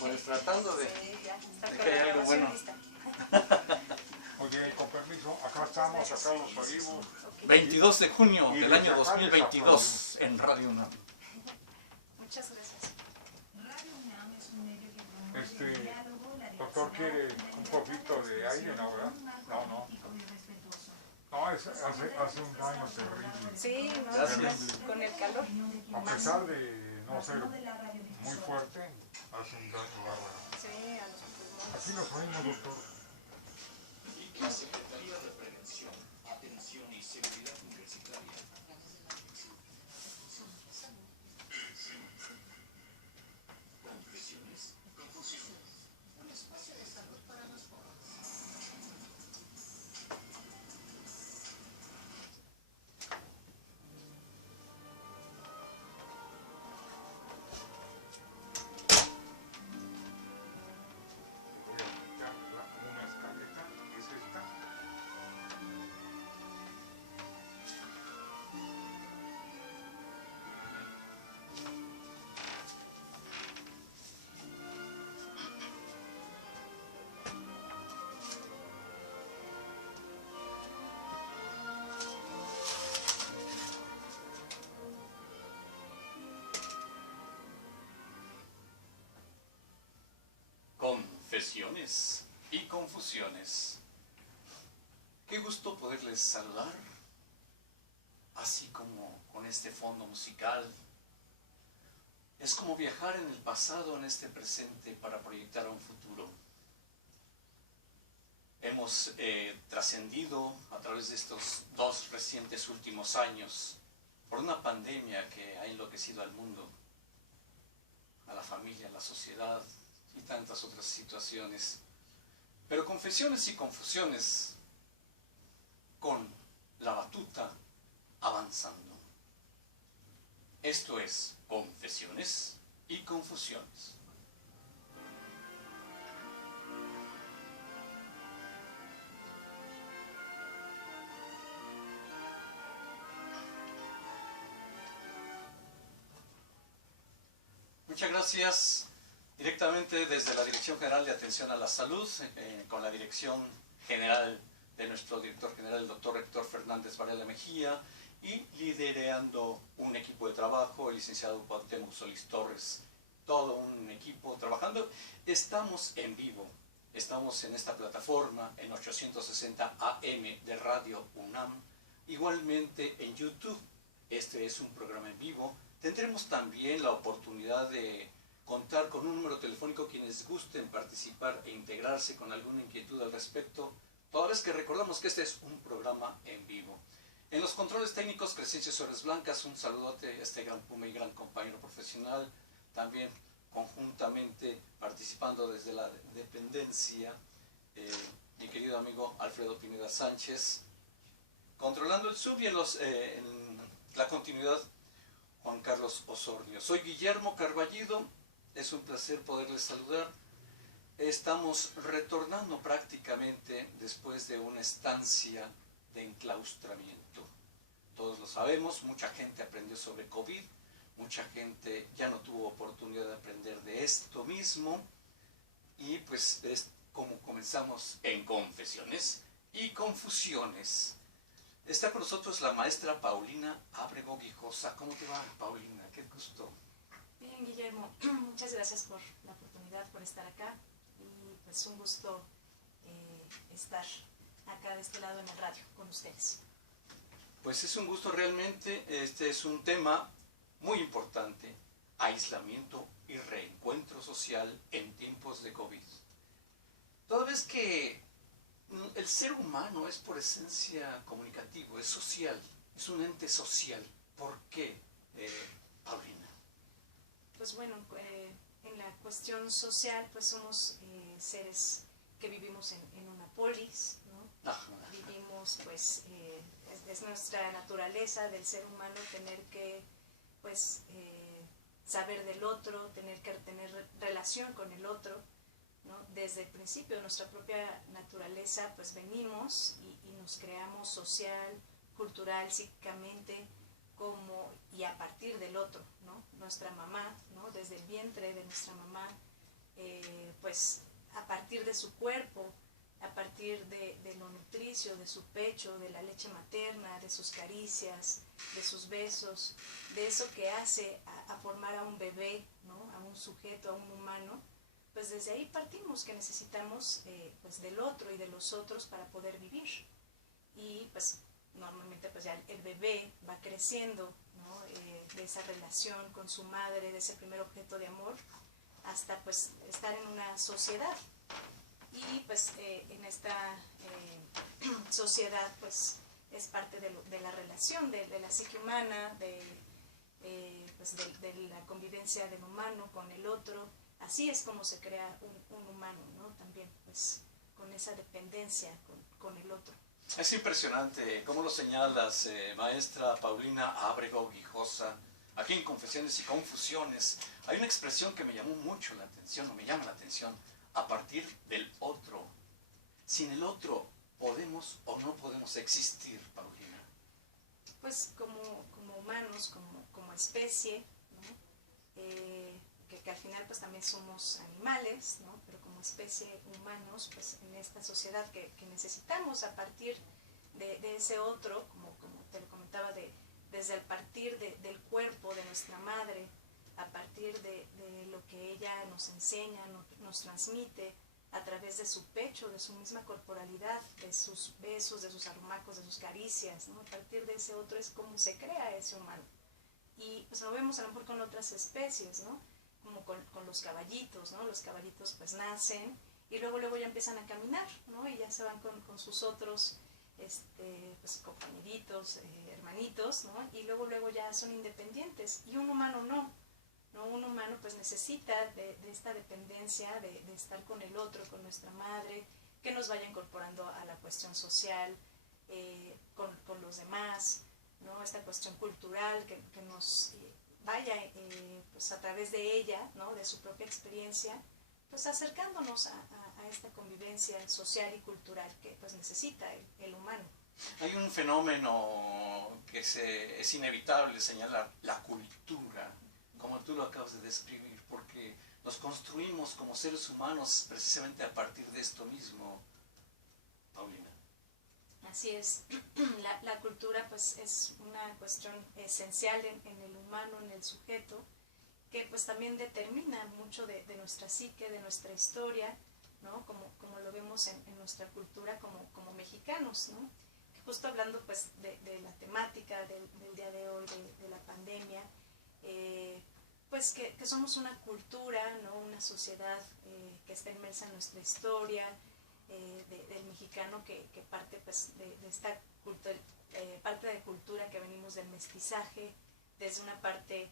Pues tratando de, Sí, ya está de con que la haya algo grabación bueno. lista. Oye, con permiso, acá estamos, acá los oímos. 22 de junio Y del desde año acá les 2022 en Radio UNAM. Muchas gracias. Doctor, ¿quiere un poquito de aire ahora? No, no. No, hace un daño terrible. Sí, no, Gracias. con el calor. A pesar de no ser muy fuerte, hace un daño bárbaro. Sí, a los pulmones. Aquí nos oímos, doctor. La Secretaría de Prevención, Atención y Seguridad Universitaria. Confesiones, confusiones. Un espacio de salud para los jóvenes. Voy a quitar una escaleta, que es esta. Confesiones y confusiones. Qué gusto poderles saludar, así como con este fondo musical. Es como viajar en el pasado, en este presente, para proyectar a un futuro. Hemos trascendido a través de estos 2 recientes últimos años por una pandemia que ha enloquecido al mundo, a la familia, a la sociedad y tantas otras situaciones. Pero confesiones y confusiones, con la batuta avanzando. Esto es Confesiones y Confusiones. Muchas gracias. Directamente desde la Dirección General de Atención a la Salud, con la Dirección General de nuestro Director General, el Dr. Héctor Fernández Varela Mejía, y liderando un equipo de trabajo, el licenciado Cuauhtémoc Solís Torres, todo un equipo trabajando. Estamos en vivo, estamos en esta plataforma, en 860 AM de Radio UNAM, igualmente en YouTube. Este es un programa en vivo. Tendremos también la oportunidad de contar con un número telefónico quienes gusten participar e integrarse con alguna inquietud al respecto, toda vez que recordamos que este es un programa en vivo. En los controles técnicos, Crescencio Suárez Blancas, un saludote a este gran puma y gran compañero profesional, también conjuntamente participando desde la dependencia, mi querido amigo Alfredo Pineda Sánchez, controlando el sub y en la continuidad, Juan Carlos Osornio. Soy Guillermo Carballido, es un placer poderles saludar. Estamos retornando prácticamente después de una estancia de enclaustramiento. Todos lo sabemos, mucha gente aprendió sobre COVID, mucha gente ya no tuvo oportunidad de aprender de esto mismo, y pues es como comenzamos en Confesiones y Confusiones. Está con nosotros la maestra Paulina Ábrego Guijosa. ¿Cómo te va, Paulina? Qué gusto. Bien, Guillermo, muchas gracias por la oportunidad, por estar acá. Y pues un gusto estar acá de este lado en el radio con ustedes. Pues es un gusto realmente. Este es un tema muy importante: aislamiento y reencuentro social en tiempos de COVID. Toda vez que el ser humano es por esencia comunicativo, es social, es un ente social. ¿Por qué, Paulina? Pues bueno, en la cuestión social, pues somos seres que vivimos en una polis, ¿no? Ajá. Vivimos, pues, es nuestra naturaleza del ser humano tener que, pues, saber del otro, tener que tener relación con el otro, ¿no? Desde el principio de nuestra propia naturaleza, pues venimos y nos creamos social, cultural, psíquicamente, como y a partir del otro, ¿no? Nuestra mamá, ¿no? Desde el vientre de nuestra mamá, pues a partir de su cuerpo, a partir de lo nutricio, de su pecho, de la leche materna, de sus caricias, de sus besos, de eso que hace a formar a un bebé, ¿no? A un sujeto, a un humano, pues desde ahí partimos que necesitamos pues del otro y de los otros para poder vivir. Y pues normalmente pues ya el bebé va creciendo, ¿no? De esa relación con su madre, de ese primer objeto de amor, hasta pues estar en una sociedad. Y pues en esta sociedad pues es parte de la relación, de la psique humana, pues de la convivencia del humano con el otro. Así es como se crea un humano, ¿no? También pues con esa dependencia con el otro. Es impresionante cómo lo señalas, maestra Paulina Ábrego Guijosa. Aquí en Confesiones y Confusiones hay una expresión que me llamó mucho la atención, o me llama la atención, a partir del otro. Sin el otro, ¿podemos o no podemos existir, Paulina? Pues como humanos, como especie, ¿no? Que al final pues también somos animales, ¿no? Pero como especie humanos, pues en esta sociedad que necesitamos a partir de ese otro, como te lo comentaba, desde el partir del cuerpo de nuestra madre, a partir de lo que ella nos enseña, nos transmite a través de su pecho, de su misma corporalidad, de sus besos, de sus arrumacos, de sus caricias, ¿no? A partir de ese otro es como se crea ese humano. Y pues lo vemos a lo mejor con otras especies, ¿no? Como con los caballitos, ¿no? Los caballitos pues nacen y luego ya empiezan a caminar, ¿no? Y ya se van con sus otros pues compañeritos, hermanitos, ¿no? Y luego ya son independientes. Y un humano no. ¿No? Un humano pues necesita de esta dependencia, de estar con el otro, con nuestra madre, que nos vaya incorporando a la cuestión social, con los demás, ¿no? Esta cuestión cultural que nos vaya pues a través de ella, ¿no? De su propia experiencia, pues acercándonos a esta convivencia social y cultural que pues necesita el humano. Hay un fenómeno que es inevitable señalar, la cultura, como tú lo acabas de describir, porque nos construimos como seres humanos precisamente a partir de esto mismo, Paulina. Así es, la cultura pues es una cuestión esencial en el humano, en el sujeto, que pues también determina mucho de nuestra psique, de nuestra historia, ¿no? Como lo vemos en nuestra cultura como mexicanos, ¿no? Justo hablando pues de la temática del día de hoy, de la pandemia, pues que somos una cultura, ¿no? Una sociedad que está inmersa en nuestra historia, del mexicano que parte pues de esta cultura, parte de cultura que venimos del mestizaje, desde una parte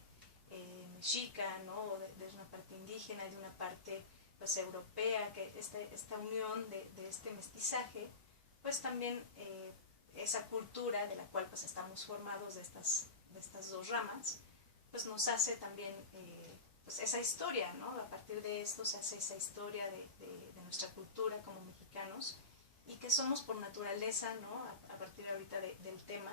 mexica, ¿no? Desde una parte indígena, de una parte pues europea, que esta unión de este mestizaje, pues también esa cultura de la cual pues estamos formados de estas dos ramas, pues nos hace también pues esa historia, ¿no? A partir de esto se hace esa historia de nuestra cultura como mexicanos, y que somos por naturaleza, ¿no? A partir ahorita del tema,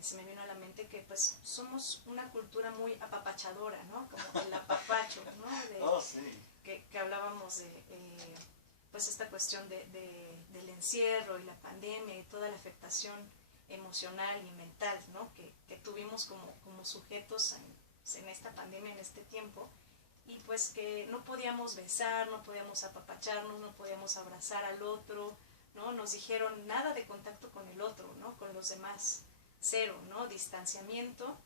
se me vino a la mente que pues somos una cultura muy apapachadora, ¿no? Como el apapacho, ¿no? Sí. Que hablábamos de pues esta cuestión del encierro y la pandemia y toda la afectación emocional y mental, ¿no? que tuvimos como sujetos en esta pandemia, en este tiempo, y pues que no podíamos besar, no podíamos apapacharnos, no podíamos abrazar al otro, ¿no? Nos dijeron nada de contacto con el otro, ¿no? Con los demás, cero, ¿no? Distanciamiento,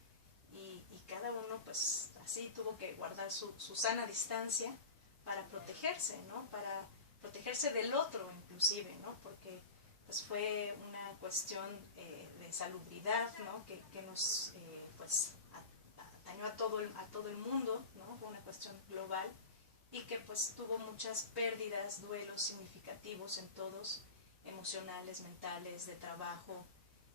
y cada uno pues así tuvo que guardar su sana distancia para protegerse, ¿no? Para protegerse del otro inclusive, ¿no? Porque pues fue una cuestión de salubridad, ¿no? Que nos pues atañó a todo el mundo, ¿no? Fue una cuestión global y que pues tuvo muchas pérdidas, duelos significativos en todos, emocionales, mentales, de trabajo,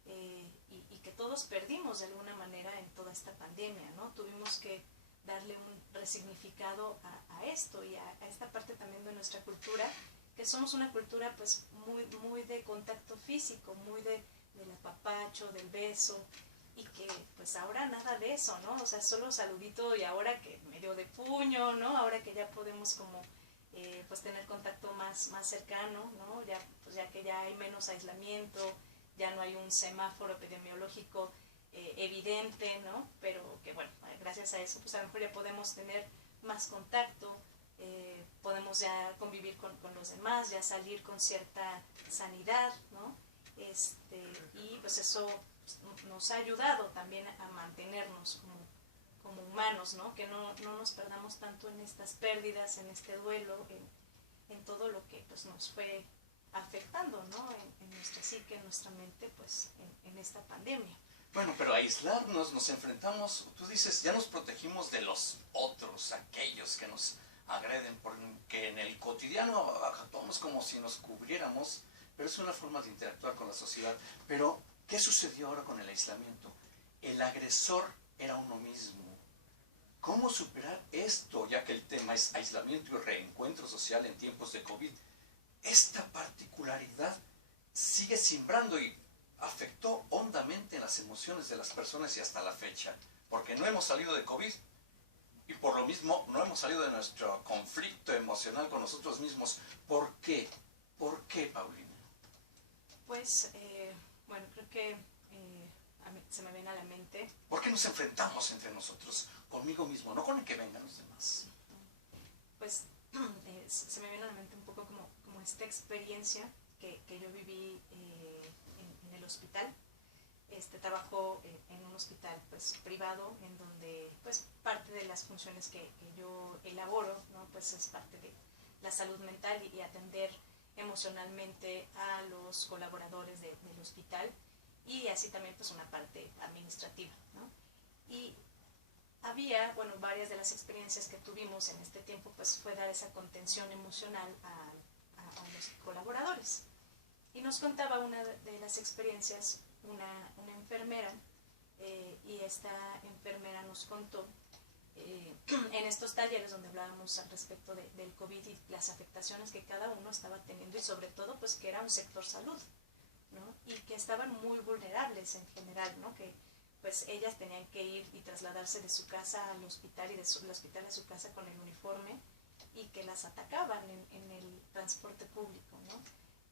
y que todos perdimos de alguna manera en toda esta pandemia, ¿no? Tuvimos que darle un resignificado a esto y a esta parte también de nuestra cultura, que somos una cultura pues muy de contacto físico, muy del apapacho, del beso, y que pues ahora nada de eso, ¿no? O sea, solo saludito y ahora que medio de puño, ¿no? Ahora que ya podemos como pues tener contacto más cercano, ¿no? Ya que ya hay menos aislamiento, ya no hay un semáforo epidemiológico evidente, ¿no? Pero que bueno, gracias a eso pues a lo mejor ya podemos tener más contacto, podemos ya convivir con los demás, ya salir con cierta sanidad, ¿no? Y pues eso nos ha ayudado también a mantenernos como humanos, ¿no? Que no nos perdamos tanto en estas pérdidas, en este duelo, en todo lo que pues nos fue afectando, ¿no? En nuestra psique, en nuestra mente, pues en esta pandemia. Bueno, pero aislarnos, nos enfrentamos, tú dices, ya nos protegimos de los otros, aquellos que nos agreden, porque en el cotidiano actuamos como si nos cubriéramos, pero es una forma de interactuar con la sociedad. Pero, ¿qué sucedió ahora con el aislamiento? El agresor era uno mismo. ¿Cómo superar esto, ya que el tema es aislamiento y reencuentro social en tiempos de COVID? Esta particularidad sigue simbrando y afectó hondamente en las emociones de las personas y hasta la fecha, porque no hemos salido de COVID y por lo mismo no hemos salido de nuestro conflicto emocional con nosotros mismos. ¿Por qué? ¿Por qué, Paulina? Pues, bueno, creo que a mí se me viene a la mente. ¿Por qué nos enfrentamos entre nosotros, conmigo mismo, no con el que vengan los demás? Pues se me viene a la mente un poco como esta experiencia que yo viví en el hospital. Trabajo en un hospital pues privado, en donde pues parte de las funciones que yo elaboro, ¿no? Pues es parte de la salud mental y atender emocionalmente a los colaboradores del hospital, y así también pues una parte administrativa, ¿no? Y había, bueno, varias de las experiencias que tuvimos en este tiempo pues fue dar esa contención emocional a los colaboradores. Y nos contaba una de las experiencias una enfermera, y esta enfermera nos contó en estos talleres donde hablábamos al respecto del COVID y las afectaciones que cada uno estaba teniendo, y sobre todo pues que era un sector salud, ¿no? Y que estaban muy vulnerables en general, ¿no? Que pues ellas tenían que ir y trasladarse de su casa al hospital y del hospital a su casa con el uniforme, y que las atacaban en el transporte público, ¿no?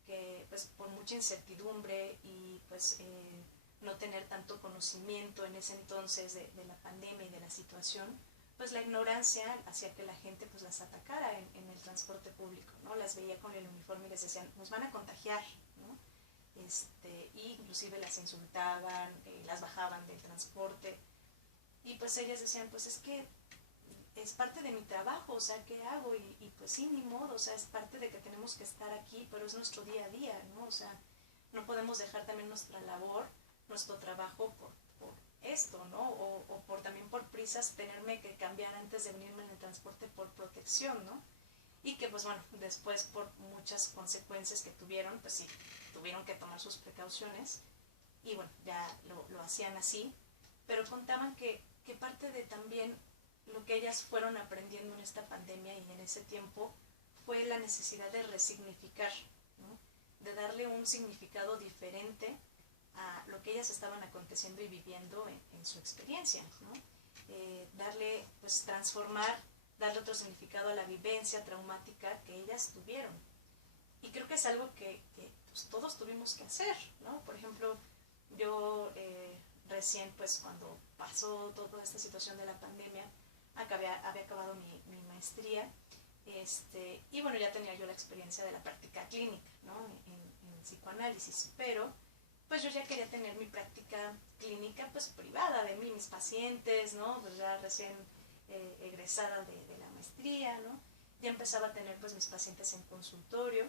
Que pues por mucha incertidumbre y pues no tener tanto conocimiento en ese entonces de la pandemia y de la situación, pues la ignorancia hacía que la gente pues las atacara en el transporte público, ¿no? Las veía con el uniforme y les decían, nos van a contagiar, ¿no? Y inclusive las insultaban, las bajaban del transporte, y pues ellas decían, pues es que es parte de mi trabajo, o sea, ¿qué hago? Y pues sí, ni modo, o sea, es parte de que tenemos que estar aquí, pero es nuestro día a día, ¿no? O sea, no podemos dejar también nuestra labor, nuestro trabajo por esto, ¿no? O también por prisas tenerme que cambiar antes de venirme en el transporte por protección, ¿no? Y que pues bueno, después por muchas consecuencias que tuvieron, pues sí, tuvieron que tomar sus precauciones, y bueno, ya lo hacían así, pero contaban que parte de también lo que ellas fueron aprendiendo en esta pandemia y en ese tiempo fue la necesidad de resignificar, ¿no? De darle un significado diferente a lo que ellas estaban aconteciendo y viviendo en su experiencia, ¿no? Darle, pues transformar, darle otro significado a la vivencia traumática que ellas tuvieron. Y creo que es algo que pues, todos tuvimos que hacer, ¿no? Por ejemplo, yo recién, pues cuando pasó toda esta situación de la pandemia, había acabado mi maestría, y bueno, ya tenía yo la experiencia de la práctica clínica, ¿no? En psicoanálisis, pero pues yo ya quería tener mi práctica clínica pues privada de mí, mis pacientes, ¿no? Pues ya recién egresada de la maestría, ¿no? Ya empezaba a tener pues mis pacientes en consultorio,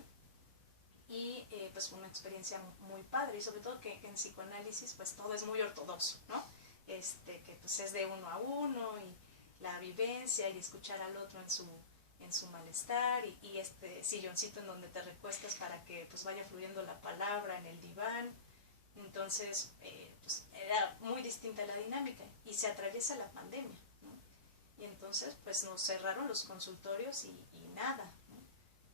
y pues fue una experiencia muy padre, y sobre todo que en psicoanálisis pues todo es muy ortodoxo, ¿no? Que pues es de uno a uno, y la vivencia y escuchar al otro en su malestar, y este silloncito en donde te recuestas para que pues vaya fluyendo la palabra en el diván. Entonces pues era muy distinta la dinámica, y se atraviesa la pandemia, ¿no? Y entonces pues nos cerraron los consultorios y nada, ¿no?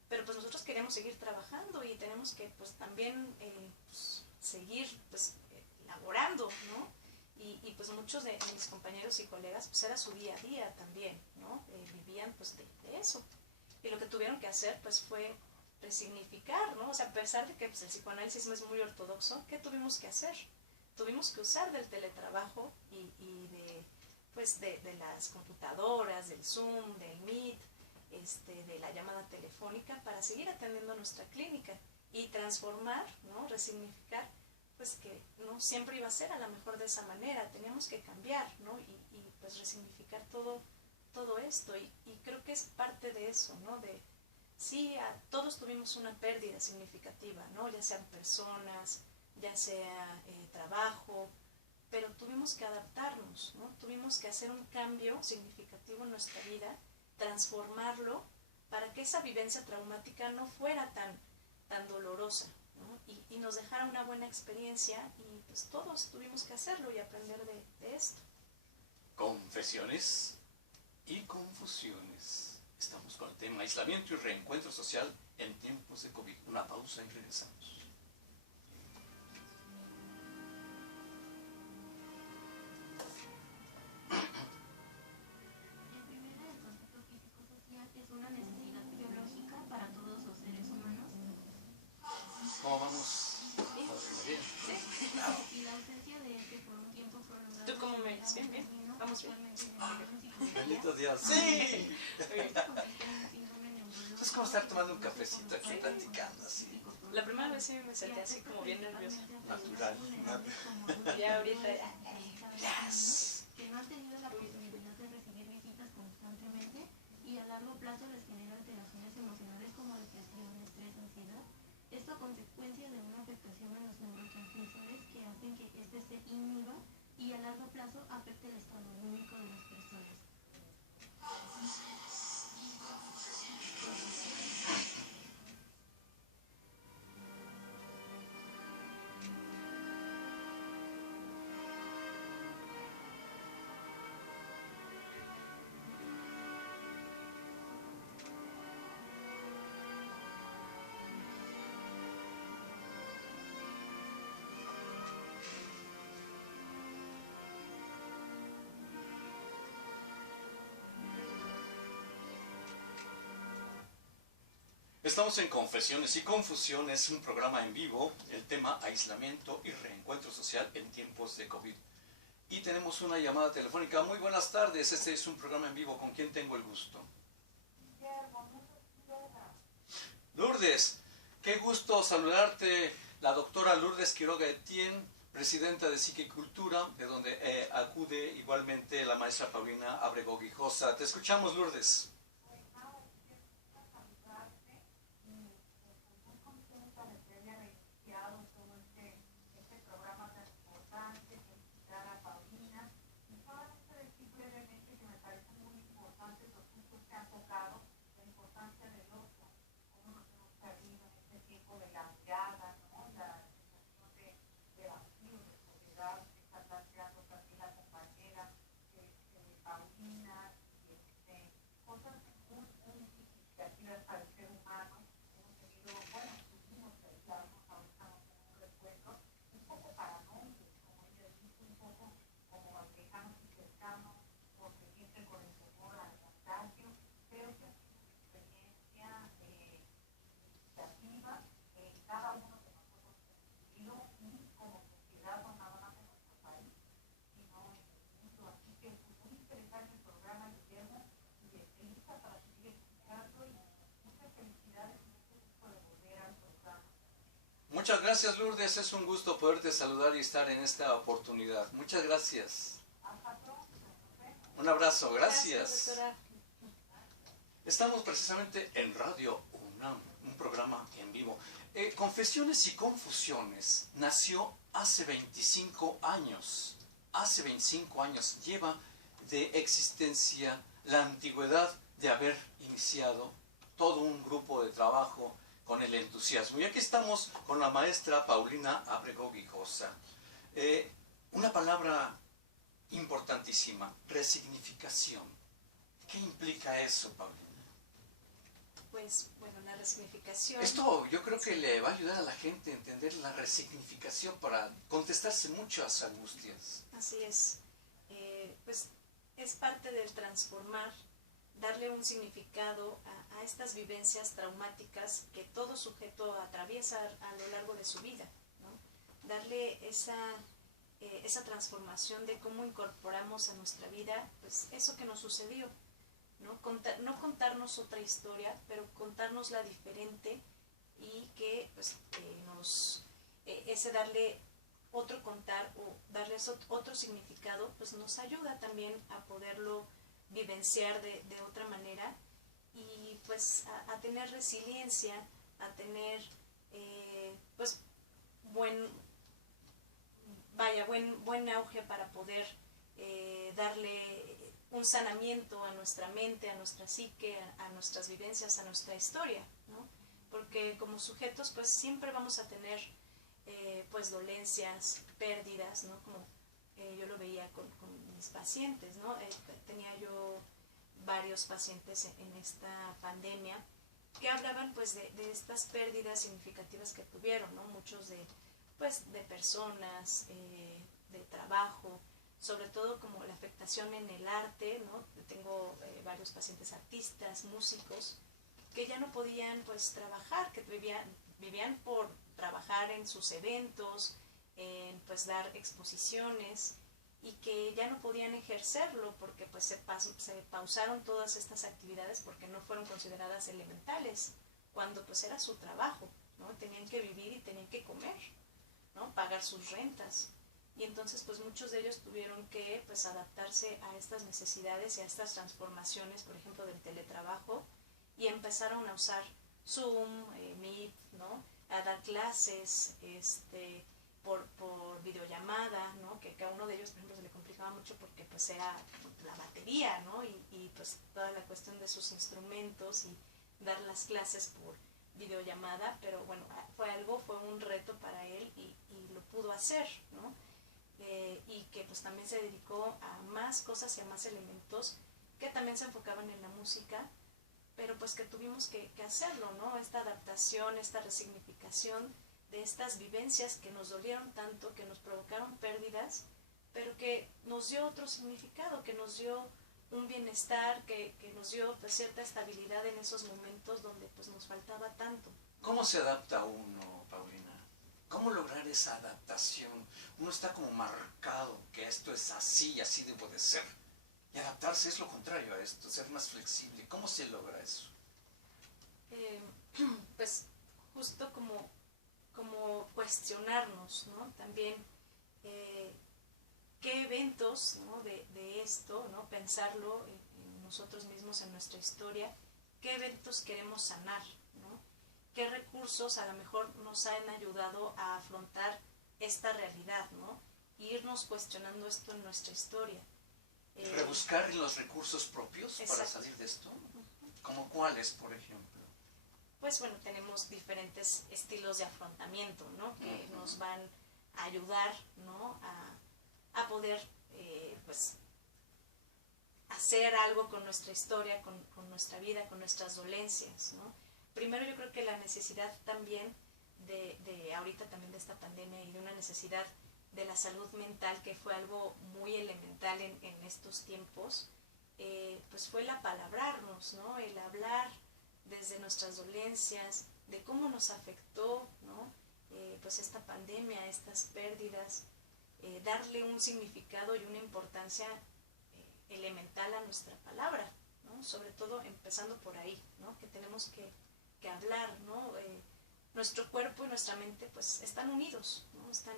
Pero pues nosotros queremos seguir trabajando, y tenemos que pues también pues, seguir pues laborando, ¿no? Y pues muchos de mis compañeros y colegas pues era su día a día también, ¿no? Vivían pues de eso. Y lo que tuvieron que hacer pues fue resignificar, ¿no? O sea, a pesar de que pues, el psicoanálisis no es muy ortodoxo, ¿qué tuvimos que hacer? Tuvimos que usar del teletrabajo y de las computadoras, del Zoom, del Meet, de la llamada telefónica para seguir atendiendo nuestra clínica y transformar, ¿no? Resignificar, pues que no siempre iba a ser a lo mejor de esa manera, teníamos que cambiar, ¿no? Y pues resignificar todo esto y creo que es parte de eso, ¿no? Sí, todos tuvimos una pérdida significativa, ¿no? Ya sean personas, ya sea trabajo, pero tuvimos que adaptarnos, ¿no? Tuvimos que hacer un cambio significativo en nuestra vida, transformarlo para que esa vivencia traumática no fuera tan dolorosa, ¿no? Y nos dejara una buena experiencia y pues todos tuvimos que hacerlo y aprender de esto. Confesiones y confusiones. Estamos con el tema aislamiento y reencuentro social en tiempos de COVID. Una pausa y regresamos. Una necesidad biológica para todos los seres humanos. ¿Cómo vamos? Bien. Bien. Y la ausencia de este por un tiempo prolongado. ¿Tú cómo me ves? Bien, bien. Vamos bien. Bendito Dios. ¡Sí! Es como estar tomando un cafecito aquí platicando así. La primera vez sí me senté así como bien nerviosa. Natural. Ya ahorita Yes. Que no han tenido la posibilidad de recibir visitas constantemente y a largo plazo les genera alteraciones emocionales como depresión, estrés, ansiedad. Esto a consecuencia de una afectación en los neurotransmisores que hacen que este se inhiba y a largo plazo afecte el estado anímico de las personas. Estamos en Confesiones y Confusiones, un programa en vivo, el tema aislamiento y reencuentro social en tiempos de COVID. Y tenemos una llamada telefónica. Muy buenas tardes, este es un programa en vivo. ¿Con quién tengo el gusto? Lourdes, qué gusto saludarte. La doctora Lourdes Quiroga Etienne, presidenta de Psique y Cultura, de donde acude igualmente la maestra Paulina Abrego Guijosa. Te escuchamos, Lourdes. Muchas gracias, Lourdes, es un gusto poderte saludar y estar en esta oportunidad. Muchas gracias. Un abrazo, gracias. Estamos precisamente en Radio UNAM, un programa en vivo. Confesiones y Confusiones nació hace 25 años. Hace 25 años lleva de existencia la antigüedad de haber iniciado todo un grupo de trabajo con el entusiasmo. Y aquí estamos con la maestra Paulina Abrego Guijosa. Una palabra importantísima, resignificación. ¿Qué implica eso, Paulina? Pues, bueno, la resignificación... Esto yo creo que le va a ayudar a la gente a entender la resignificación para contestarse muchas angustias. Así es. Pues es parte del transformar darle un significado a estas vivencias traumáticas que todo sujeto atraviesa a lo largo de su vida, ¿no? Darle esa transformación de cómo incorporamos a nuestra vida pues eso que nos sucedió, ¿no? No contarnos otra historia, pero contárnosla diferente y que pues, ese darle otro contar o darle otro significado pues nos ayuda también a poderlo vivenciar de otra manera y pues a tener resiliencia, a tener pues buen auge para poder darle un sanamiento a nuestra mente, a nuestra psique, a nuestras vivencias, a nuestra historia, ¿no? Porque como sujetos pues siempre vamos a tener pues dolencias, pérdidas, ¿no? Como yo lo veía con mis pacientes, ¿no? Tenía yo varios pacientes en esta pandemia que hablaban pues de estas pérdidas significativas que tuvieron, ¿no? Muchos de personas, de trabajo, sobre todo como la afectación en el arte, ¿no? Tengo varios pacientes artistas, músicos, que ya no podían pues trabajar, que vivían por trabajar en sus eventos, en pues dar exposiciones y que ya no podían ejercerlo porque pues se pausaron todas estas actividades porque no fueron consideradas elementales, cuando pues era su trabajo, ¿no? Tenían que vivir y tenían que comer, ¿no? Pagar sus rentas. Y entonces pues muchos de ellos tuvieron que pues adaptarse a estas necesidades y a estas transformaciones, por ejemplo, del teletrabajo, y empezaron a usar Zoom, Meet, ¿no? A dar clases por videollamada, ¿no? Que a uno de ellos, por ejemplo, se le complicaba mucho porque pues era la batería, ¿no? Y pues toda la cuestión de sus instrumentos y dar las clases por videollamada, pero bueno, fue un reto para él y lo pudo hacer, ¿no? Y que pues también se dedicó a más cosas y a más elementos que también se enfocaban en la música, pero pues que tuvimos que hacerlo, ¿no? Esta adaptación, esta resignificación de estas vivencias que nos dolieron tanto, que nos provocaron pérdidas, pero que nos dio otro significado, que nos dio un bienestar, que nos dio pues, cierta estabilidad en esos momentos donde pues nos faltaba tanto. ¿Cómo se adapta uno, Paulina? ¿Cómo lograr esa adaptación? Uno está como marcado que esto es así y así debo de ser. Y adaptarse es lo contrario a esto, ser más flexible. ¿Cómo se logra eso? Pues justo como cuestionarnos, ¿no? También qué eventos, ¿no? de esto, ¿no? Pensarlo en nosotros mismos, en nuestra historia, qué eventos queremos sanar, ¿no? Qué recursos a lo mejor nos han ayudado a afrontar esta realidad, ¿no? Y irnos cuestionando esto en nuestra historia. ¿Rebuscar en los recursos propios exacto. para salir de esto? ¿Como cuáles, por ejemplo? Pues bueno, tenemos diferentes estilos de afrontamiento, ¿no? Que nos van a ayudar, ¿no? a poder pues hacer algo con nuestra historia, con nuestra vida, con nuestras dolencias, ¿no? Primero yo creo que la necesidad también de ahorita también de esta pandemia y de una necesidad de la salud mental, que fue algo muy elemental en estos tiempos, pues fue el apalabrarnos, ¿no? El hablar desde nuestras dolencias, de cómo nos afectó, ¿no? Pues esta pandemia, estas pérdidas, darle un significado y una importancia elemental a nuestra palabra, ¿no? Sobre todo empezando por ahí, ¿no? Que tenemos que hablar, ¿no? Nuestro cuerpo y nuestra mente pues están unidos, ¿no? Están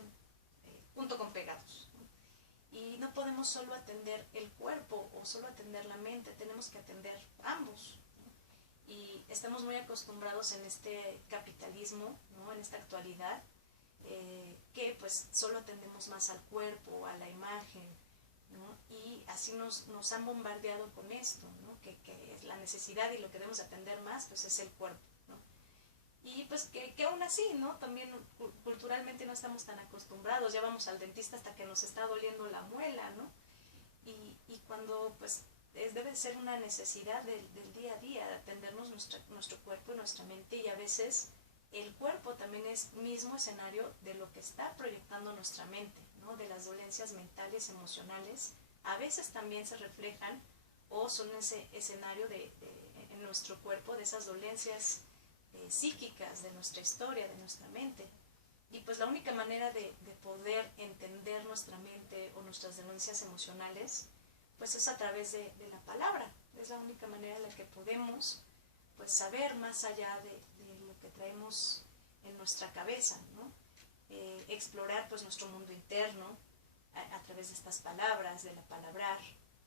junto con pegados, ¿no? Y no podemos solo atender el cuerpo o solo atender la mente, tenemos que atender ambos, ¿no? Y estamos muy acostumbrados en este capitalismo, ¿no? En esta actualidad, que pues solo atendemos más al cuerpo, a la imagen, ¿no? Y así nos han bombardeado con esto, ¿no? Que es la necesidad y lo que debemos atender más pues es el cuerpo, ¿no? Y pues que aún así, ¿no? También culturalmente no estamos tan acostumbrados, ya vamos al dentista hasta que nos está doliendo la muela, ¿no? Y cuando pues debe ser una necesidad del día a día, de atendernos nuestro cuerpo y nuestra mente, y a veces el cuerpo también es mismo escenario de lo que está proyectando nuestra mente, ¿no? De las dolencias mentales, emocionales, a veces también se reflejan o son ese escenario en nuestro cuerpo de esas dolencias psíquicas de nuestra historia, de nuestra mente. Y pues la única manera de poder entender nuestra mente o nuestras dolencias emocionales, pues es a través de la palabra. Es la única manera en la que podemos pues saber más allá de lo que traemos en nuestra cabeza, ¿no? Explorar pues nuestro mundo interno a través de estas palabras, de la palabrar,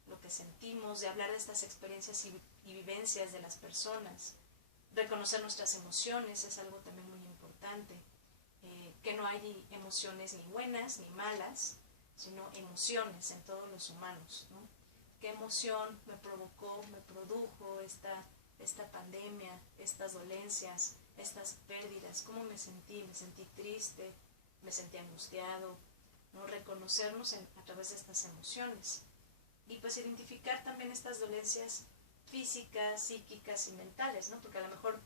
lo que sentimos, de hablar de estas experiencias y vivencias de las personas. Reconocer nuestras emociones es algo también muy importante, que no hay emociones ni buenas ni malas, sino emociones en todos los humanos, ¿no? ¿Qué emoción me provocó, me produjo esta pandemia, estas dolencias, estas pérdidas? ¿Cómo me sentí? ¿Me sentí triste? ¿Me sentí angustiado? ¿No? Reconocernos a través de estas emociones. Y pues identificar también estas dolencias físicas, psíquicas y mentales, ¿no? Porque a lo mejor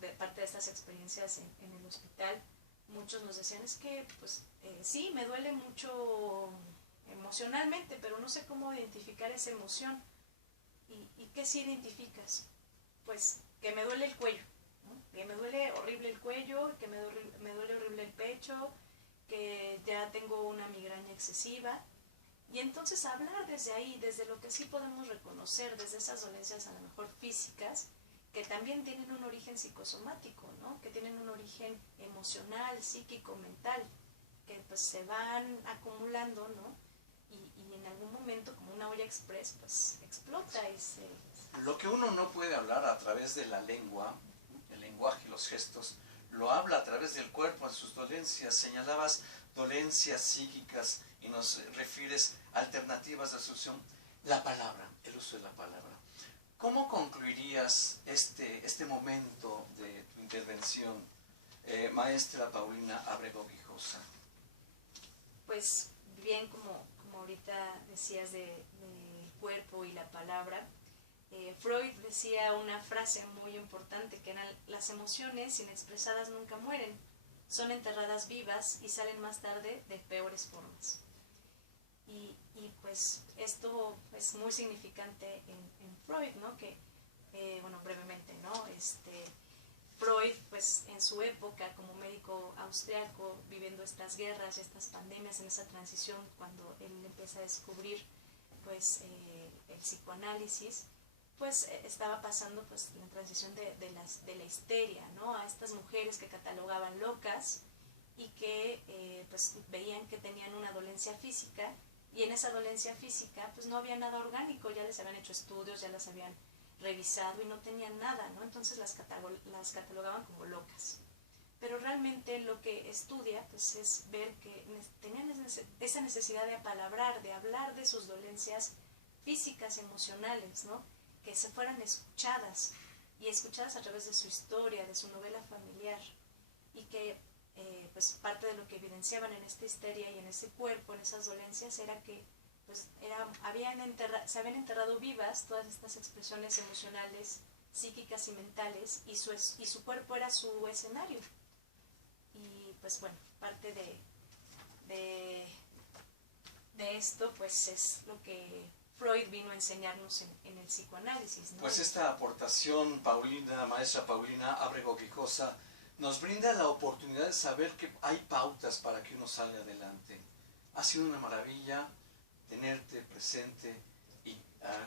de parte de estas experiencias en el hospital, muchos nos decían, es que pues sí, me duele mucho emocionalmente, pero no sé cómo identificar esa emoción. ¿Y qué sí identificas? Pues que me duele el cuello, ¿no? Que me duele horrible el cuello, que me duele horrible el pecho, que ya tengo una migraña excesiva. Y entonces hablar desde ahí, desde lo que sí podemos reconocer, desde esas dolencias a lo mejor físicas, que también tienen un origen psicosomático, ¿no? Que tienen un origen emocional, psíquico, mental, que pues se van acumulando, ¿no? Y en algún momento, como una olla express, pues explota y se... Lo que uno no puede hablar a través de la lengua, el lenguaje y los gestos, lo habla a través del cuerpo, de sus dolencias. Señalabas dolencias psíquicas y nos refieres a alternativas de solución. La palabra, el uso de la palabra. ¿Cómo concluirías este momento de tu intervención, maestra Paulina Abrego Guijosa? Pues bien, como ahorita decías del cuerpo y la palabra, Freud decía una frase muy importante, que eran: las emociones inexpresadas nunca mueren, son enterradas vivas y salen más tarde de peores formas. Y pues esto es muy significante en Freud, ¿no? Que, bueno, brevemente, ¿no? Freud, pues en su época como médico austriaco, viviendo estas guerras y estas pandemias, en esa transición, cuando él empieza a descubrir pues el psicoanálisis, pues estaba pasando pues la transición de la histeria, ¿no? A estas mujeres que catalogaban locas y que pues veían que tenían una dolencia física, y en esa dolencia física pues no había nada orgánico, ya les habían hecho estudios, ya las habían revisado y no tenían nada, ¿no? Entonces las catalogaban como locas. Pero realmente lo que estudia pues es ver que tenían esa necesidad de apalabrar, de hablar de sus dolencias físicas, emocionales, ¿no? Que se fueran escuchadas, y escuchadas a través de su historia, de su novela familiar, y que pues parte de lo que evidenciaban en esta histeria y en ese cuerpo, en esas dolencias, era que pues se habían enterrado vivas todas estas expresiones emocionales, psíquicas y mentales, y su cuerpo era su escenario. Y pues bueno, parte de esto pues es lo que Freud vino a enseñarnos en el psicoanálisis, ¿no? Pues esta aportación, maestra Paulina Abrego Guijosa, nos brinda la oportunidad de saber que hay pautas para que uno salga adelante. Ha sido una maravilla tenerte presente y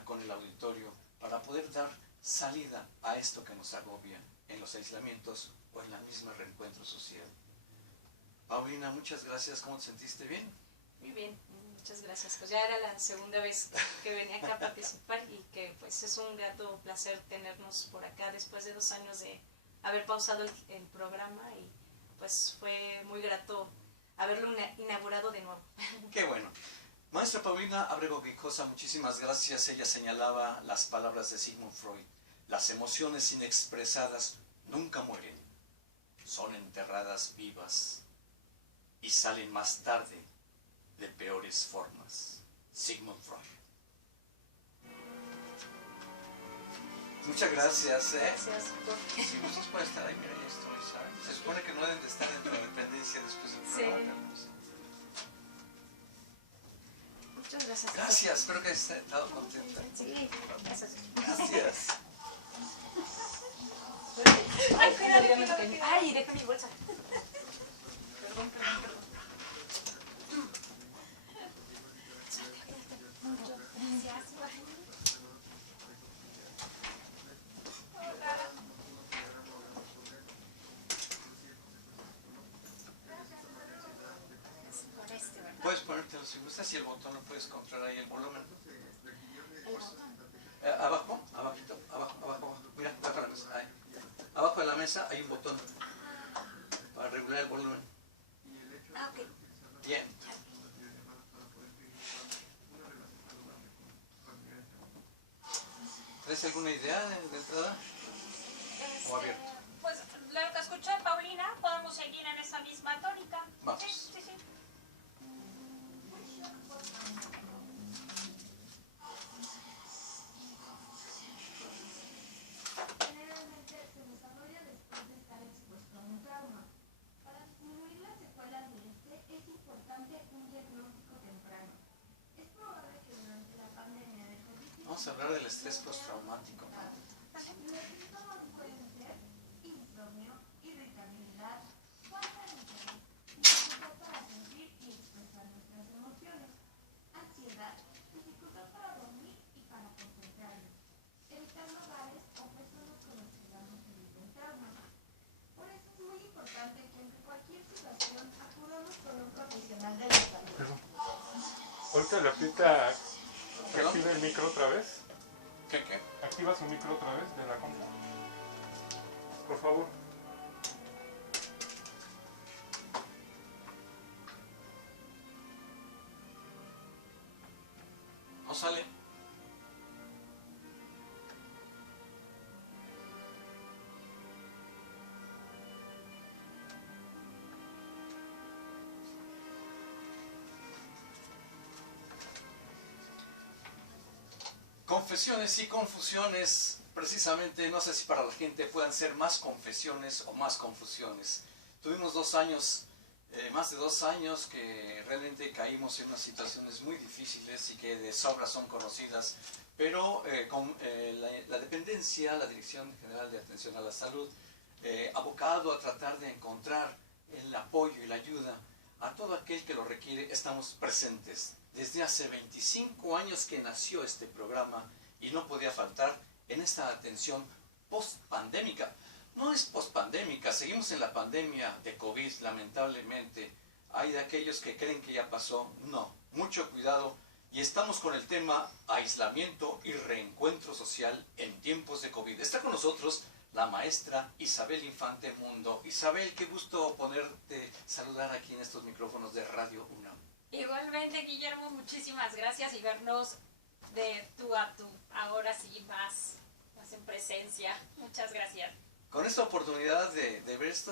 con el auditorio para poder dar salida a esto que nos agobia en los aislamientos o en la misma reencuentro social. Paulina, muchas gracias. ¿Cómo te sentiste? ¿Bien? Muy bien, muchas gracias. Pues ya era la segunda vez que venía acá a participar, y que pues es un grato placer tenernos por acá después de 2 años de haber pausado el programa, y pues fue muy grato haberlo inaugurado de nuevo. Qué bueno. Maestra Paulina Abrego Guijosa, muchísimas gracias. Ella señalaba las palabras de Sigmund Freud: las emociones inexpresadas nunca mueren, son enterradas vivas y salen más tarde de peores formas. Sigmund Freud. Muchas gracias. Gracias por... Si gustos pueden estar ahí, mira, ya estoy, ¿sabes? Se supone que no deben de estar en dependencia después del programa. Muchas gracias. Gracias. Gracias, espero que hayas estado contenta. Sí, gracias. Gracias. Ay, ay, deja mi bolsa. Perdón. Puedes ponértelo si gustas y el botón lo puedes controlar ahí el volumen. Abajo, abajito, abajo. Mira, abajo de la mesa. Ahí. Abajo de la mesa hay un botón para regular el volumen. Ah, ok. Bien. ¿Tienes alguna idea de entrada? ¿O abierto? Pues lo que escuché, Paulina, podemos seguir en esa misma tónica. Vamos. Sí. Generalmente se desarrolla después de estar expuesto a un trauma. Para disminuir las secuelas de este es importante un diagnóstico temprano. Es probable que durante la pandemia de COVID-19 Vamos a hablar del estrés postraumático. los síntomas pueden ser insomnio, irritabilidad, falta de interés, dificultad para sentir y expresar nuestras emociones, ansiedad, dificultad para dormir y para concentrarnos, evitar lugares o personas con las que damos eviten traumas. Por eso es muy importante que ante cualquier situación acudamos con un profesional de la salud. Ahorita le aprieta, activa el micro otra vez. ¿Qué? Activa su micro otra vez de la compu. Por favor. ¿No sale? Confesiones y confusiones, precisamente, no sé si para la gente puedan ser más confesiones o más confusiones. Tuvimos 2 años, más de 2 años, que realmente caímos en unas situaciones muy difíciles y que de sobra son conocidas, pero con la dependencia, la Dirección General de Atención a la Salud, abocado a tratar de encontrar el apoyo y la ayuda a todo aquel que lo requiere, estamos presentes. Desde hace 25 años que nació este programa y no podía faltar en esta atención post-pandémica. No es post-pandémica, seguimos en la pandemia de COVID, lamentablemente. Hay de aquellos que creen que ya pasó. No, mucho cuidado. Y estamos con el tema aislamiento y reencuentro social en tiempos de COVID. Está con nosotros la maestra Isabel Infante Mundo. Isabel, qué gusto saludar aquí en estos micrófonos de Radio UNAM. Igualmente, Guillermo, muchísimas gracias y vernos de tú a tú. Ahora sí, más en presencia. Muchas gracias. Con esta oportunidad de ver esto,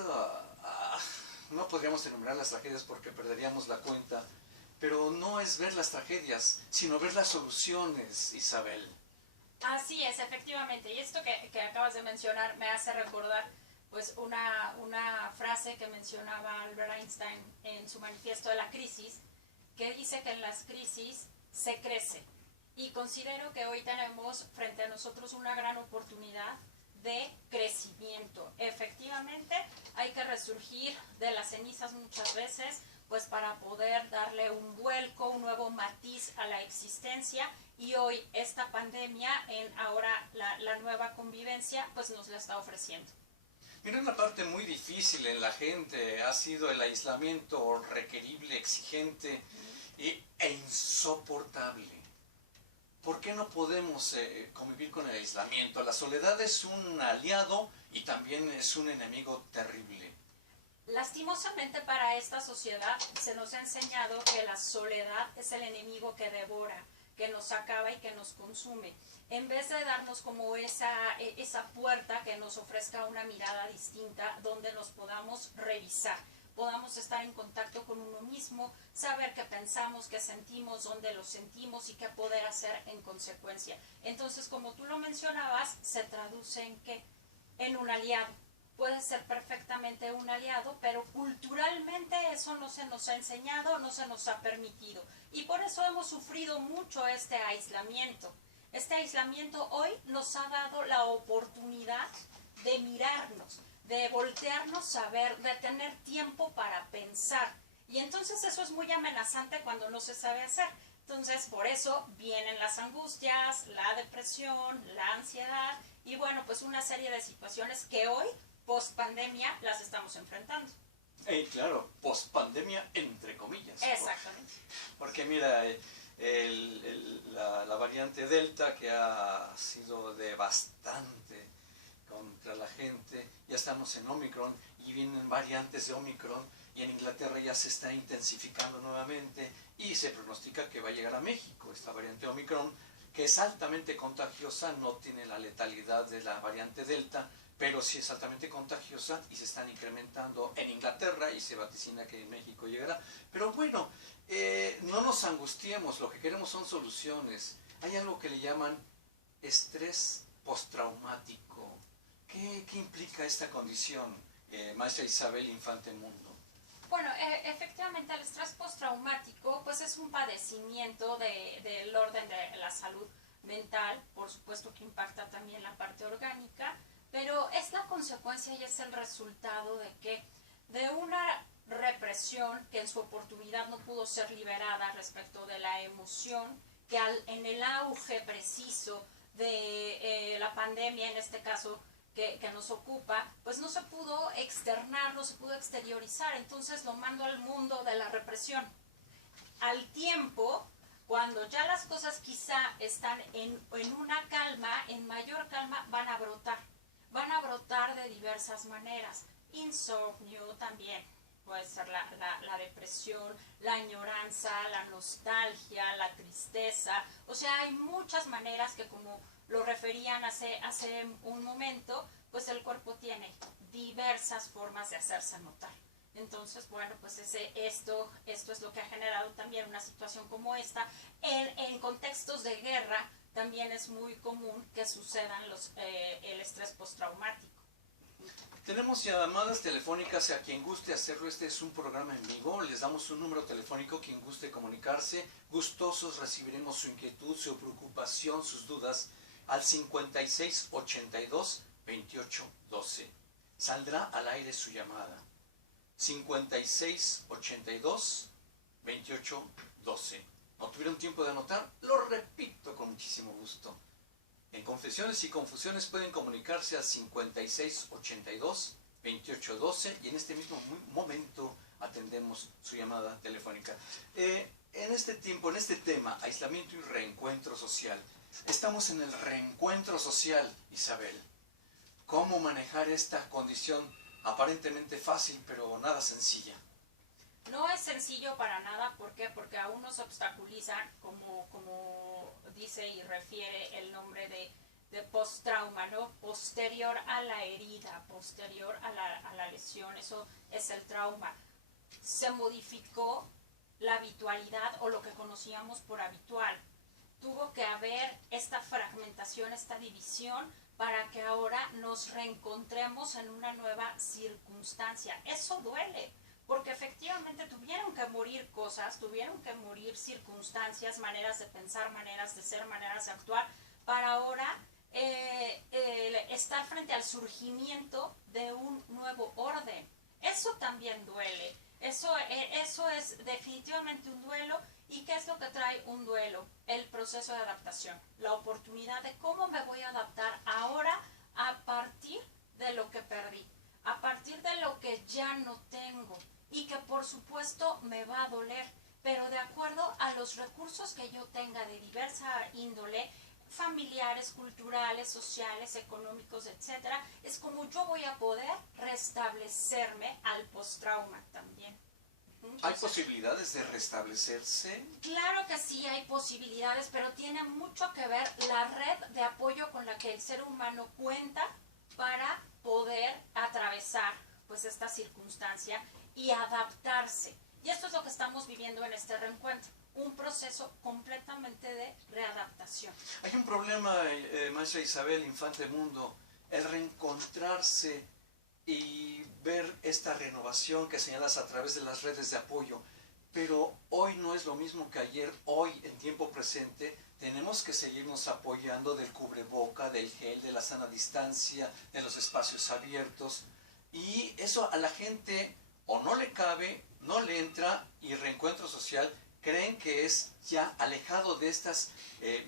no podríamos enumerar las tragedias porque perderíamos la cuenta, pero no es ver las tragedias, sino ver las soluciones, Isabel. Así es, efectivamente. Y esto que acabas de mencionar me hace recordar pues una frase que mencionaba Albert Einstein en su manifiesto de la crisis, que dice que en las crisis se crece. Y considero que hoy tenemos frente a nosotros una gran oportunidad de crecimiento. Efectivamente, hay que resurgir de las cenizas muchas veces, pues para poder darle un vuelco, un nuevo matiz a la existencia. Y hoy esta pandemia, ahora la nueva convivencia, pues nos la está ofreciendo. Mira, una parte muy difícil en la gente ha sido el aislamiento requerible, exigente e insoportable. ¿Por qué no podemos convivir con el aislamiento? La soledad es un aliado y también es un enemigo terrible. Lastimosamente para esta sociedad se nos ha enseñado que la soledad es el enemigo que devora, que nos acaba y que nos consume. En vez de darnos como esa puerta que nos ofrezca una mirada distinta donde nos podamos revisar, podamos estar en contacto con uno mismo, saber qué pensamos, qué sentimos, dónde lo sentimos y qué poder hacer en consecuencia. Entonces, como tú lo mencionabas, se traduce en ¿qué? En un aliado. puede ser perfectamente un aliado, pero culturalmente eso no se nos ha enseñado, no se nos ha permitido. Y por eso hemos sufrido mucho este aislamiento. Este aislamiento hoy nos ha dado la oportunidad de mirarnos, de voltearnos a ver, de tener tiempo para pensar. Y entonces eso es muy amenazante cuando no se sabe hacer. Entonces, por eso vienen las angustias, la depresión, la ansiedad y bueno, pues una serie de situaciones que hoy, post pandemia, las estamos enfrentando. Claro, post pandemia entre comillas. Exactamente. Porque mira, la variante Delta, que ha sido devastante contra la gente, ya estamos en Omicron y vienen variantes de Omicron y en Inglaterra ya se está intensificando nuevamente y se pronostica que va a llegar a México esta variante Omicron, que es altamente contagiosa, no tiene la letalidad de la variante Delta, pero sí es altamente contagiosa y se están incrementando en Inglaterra y se vaticina que en México llegará. Pero bueno, no nos angustiemos, lo que queremos son soluciones. Hay algo que le llaman estrés postraumático. ¿Qué implica esta condición, maestra Isabel Infante Mundo? Bueno, efectivamente el estrés postraumático pues es un padecimiento del orden de la salud mental, por supuesto que impacta también la parte orgánica, pero es la consecuencia y es el resultado de que de una represión que en su oportunidad no pudo ser liberada respecto de la emoción, que en el auge preciso de la pandemia, en este caso, que nos ocupa, pues no se pudo externar, no se pudo exteriorizar, entonces lo mando al mundo de la represión. Al tiempo, cuando ya las cosas quizá están en una calma, en mayor calma, van a brotar de diversas maneras. Insomnio también, puede ser la depresión, la añoranza, la nostalgia, la tristeza, o sea, hay muchas maneras que como lo referían hace un momento, pues el cuerpo tiene diversas formas de hacerse notar. Entonces, bueno, pues esto es lo que ha generado también una situación como esta. En contextos de guerra también es muy común que sucedan el estrés postraumático. Tenemos llamadas telefónicas a quien guste hacerlo. Este es un programa en vivo. Les damos un número telefónico, quien guste comunicarse. Gustosos recibiremos su inquietud, su preocupación, sus dudas al 5682-2812. Saldrá al aire su llamada. 5682-2812. ¿No tuvieron tiempo de anotar? Lo repito con muchísimo gusto. En Confesiones y Confusiones pueden comunicarse al 5682-2812 y en este mismo momento atendemos su llamada telefónica. En este tiempo, en este tema, aislamiento y reencuentro social, estamos en el reencuentro social, Isabel. ¿Cómo manejar esta condición aparentemente fácil, pero nada sencilla? No es sencillo para nada, ¿por qué? Porque aún nos obstaculizan, como dice y refiere el nombre de post-trauma, ¿no? Posterior a la herida, posterior a la lesión, eso es el trauma. Se modificó la habitualidad o lo que conocíamos por habitual. Tuvo que haber esta fragmentación, esta división, para que ahora nos reencontremos en una nueva circunstancia. Eso duele, porque efectivamente tuvieron que morir cosas, tuvieron que morir circunstancias, maneras de pensar, maneras de ser, maneras de actuar, para ahora estar frente al surgimiento de un nuevo orden. Eso también duele, eso es definitivamente un duelo. ¿Y qué es lo que trae un duelo? El proceso de adaptación, la oportunidad de cómo me voy a adaptar ahora a partir de lo que perdí, a partir de lo que ya no tengo y que por supuesto me va a doler, pero de acuerdo a los recursos que yo tenga de diversa índole, familiares, culturales, sociales, económicos, etcétera, es como yo voy a poder restablecerme al post-trauma también. ¿Hay posibilidades de restablecerse? Claro que sí hay posibilidades, pero tiene mucho que ver la red de apoyo con la que el ser humano cuenta para poder atravesar pues esta circunstancia y adaptarse. Y esto es lo que estamos viviendo en este reencuentro, un proceso completamente de readaptación. Hay un problema, maestra Isabel Infante Mundo, el reencontrarse y ver esta renovación que señalas a través de las redes de apoyo. Pero hoy no es lo mismo que ayer. Hoy, en tiempo presente, tenemos que seguirnos apoyando del cubreboca, del gel, de la sana distancia, de los espacios abiertos. Y eso a la gente o no le cabe, no le entra, y Reencuentro Social creen que es ya alejado de estas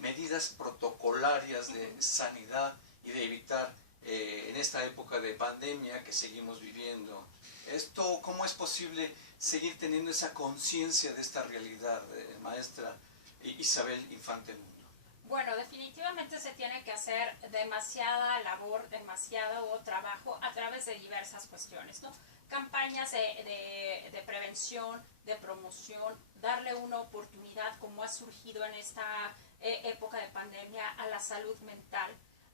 medidas protocolarias de sanidad y de evitar en esta época de pandemia que seguimos viviendo. Esto, ¿cómo es posible seguir teniendo esa conciencia de esta realidad, maestra Isabel Infante Mundo? Bueno, definitivamente se tiene que hacer demasiada labor, demasiado trabajo a través de diversas cuestiones, ¿no? Campañas de prevención, de promoción, darle una oportunidad, como ha surgido en esta época de pandemia, a la salud mental,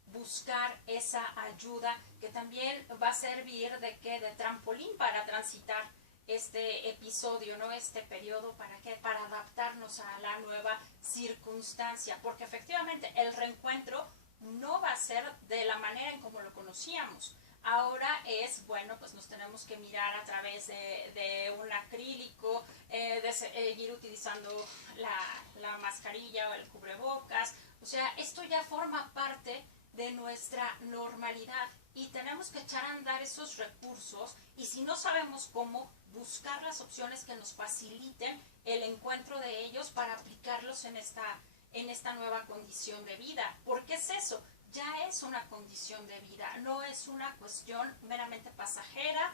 buscar esa ayuda que también va a servir de trampolín para transitar este episodio, ¿no? Este periodo, ¿para qué? Para adaptarnos a la nueva circunstancia, porque efectivamente el reencuentro no va a ser de la manera en como lo conocíamos. Ahora es, bueno, pues nos tenemos que mirar a través de un acrílico, de seguir utilizando la mascarilla o el cubrebocas. O sea, esto ya forma parte de nuestra normalidad y tenemos que echar a andar esos recursos, y si no sabemos cómo, buscar las opciones que nos faciliten el encuentro de ellos para aplicarlos en esta nueva condición de vida. ¿Por qué es eso? Ya es una condición de vida, no es una cuestión meramente pasajera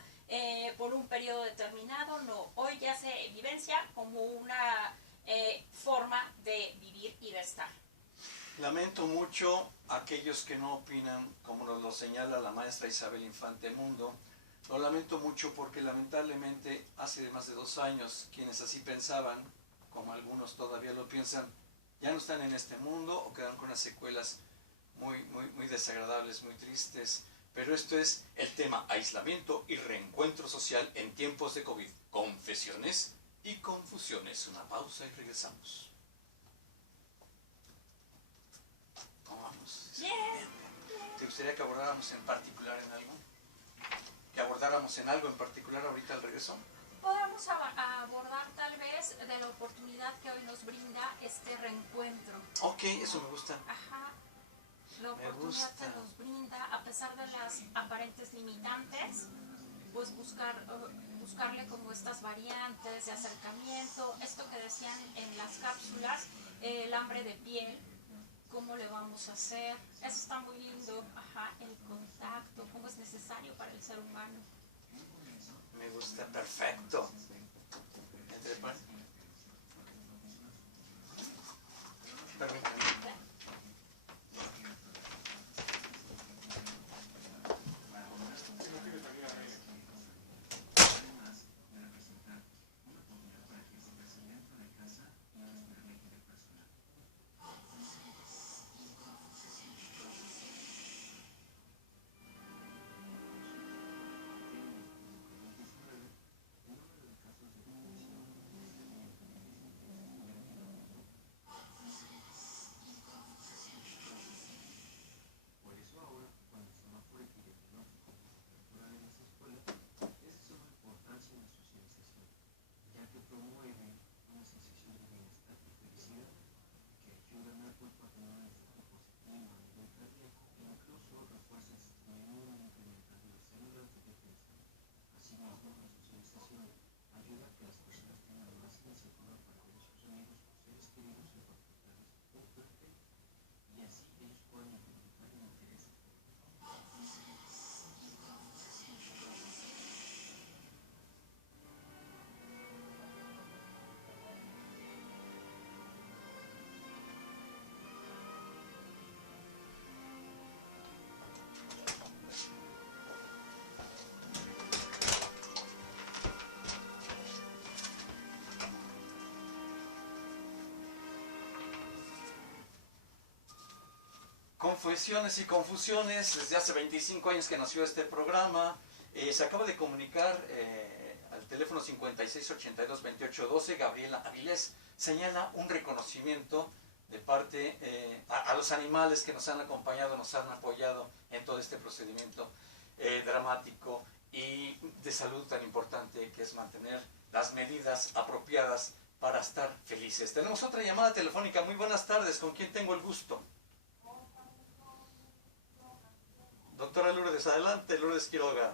por un periodo determinado, no. Hoy ya se vivencia como una forma de vivir y de estar. Lamento mucho a aquellos que no opinan, como nos lo señala la maestra Isabel Infante Mundo. Lo lamento mucho porque lamentablemente hace más de 2 años quienes así pensaban, como algunos todavía lo piensan, ya no están en este mundo o quedan con unas secuelas muy desagradables, muy tristes. Pero esto es el tema: aislamiento y reencuentro social en tiempos de COVID. Confesiones y confusiones. Una pausa y regresamos. ¿Cómo vamos? Bien. ¿Te gustaría que abordáramos en particular en algo? ¿Que abordáramos en algo en particular ahorita al regreso? Podemos abordar tal vez de la oportunidad que hoy nos brinda este reencuentro. Ok, eso me gusta. Ajá. La oportunidad que nos brinda, a pesar de las aparentes limitantes, pues buscarle como estas variantes de acercamiento, esto que decían en las cápsulas, el hambre de piel, cómo le vamos a hacer. Eso está muy lindo. Ajá, el contacto, cómo es necesario para el ser humano. Me gusta, perfecto. Entre par. Permítame. Confesiones y confusiones, desde hace 25 años que nació este programa. Se acaba de comunicar al teléfono 5682-2812, Gabriela Avilés. Señala un reconocimiento de parte a los animales que nos han acompañado, nos han apoyado en todo este procedimiento dramático. y de salud tan importante que es mantener las medidas apropiadas para estar felices. Tenemos otra llamada telefónica. Muy buenas tardes. ¿Con quién tengo el gusto? Doctora Lourdes, adelante, Lourdes Quiroga.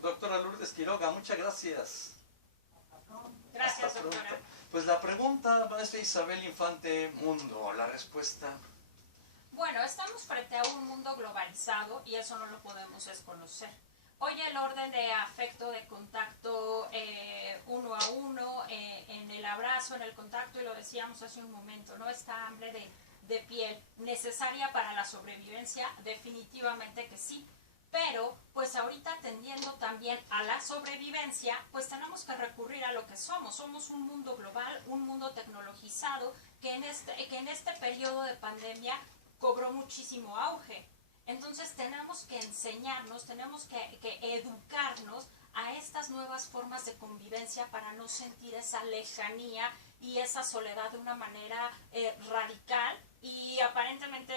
Doctora Lourdes Quiroga, muchas gracias. Gracias, Hasta pronto. doctora. Pues la pregunta, maestra Isabel Infante Mundo, la respuesta. Bueno, estamos frente a un mundo globalizado y eso no lo podemos desconocer. Hoy el orden de afecto, de contacto uno a uno, en el abrazo, en el contacto, y lo decíamos hace un momento, ¿no? Esta hambre de piel necesaria para la sobrevivencia, definitivamente que sí. Pero, pues ahorita atendiendo también a la sobrevivencia, pues tenemos que recurrir a lo que somos. Somos un mundo global, un mundo tecnologizado, que en este periodo de pandemia cobró muchísimo auge. Entonces tenemos que enseñarnos, tenemos que educarnos a estas nuevas formas de convivencia para no sentir esa lejanía y esa soledad de una manera radical y aparentemente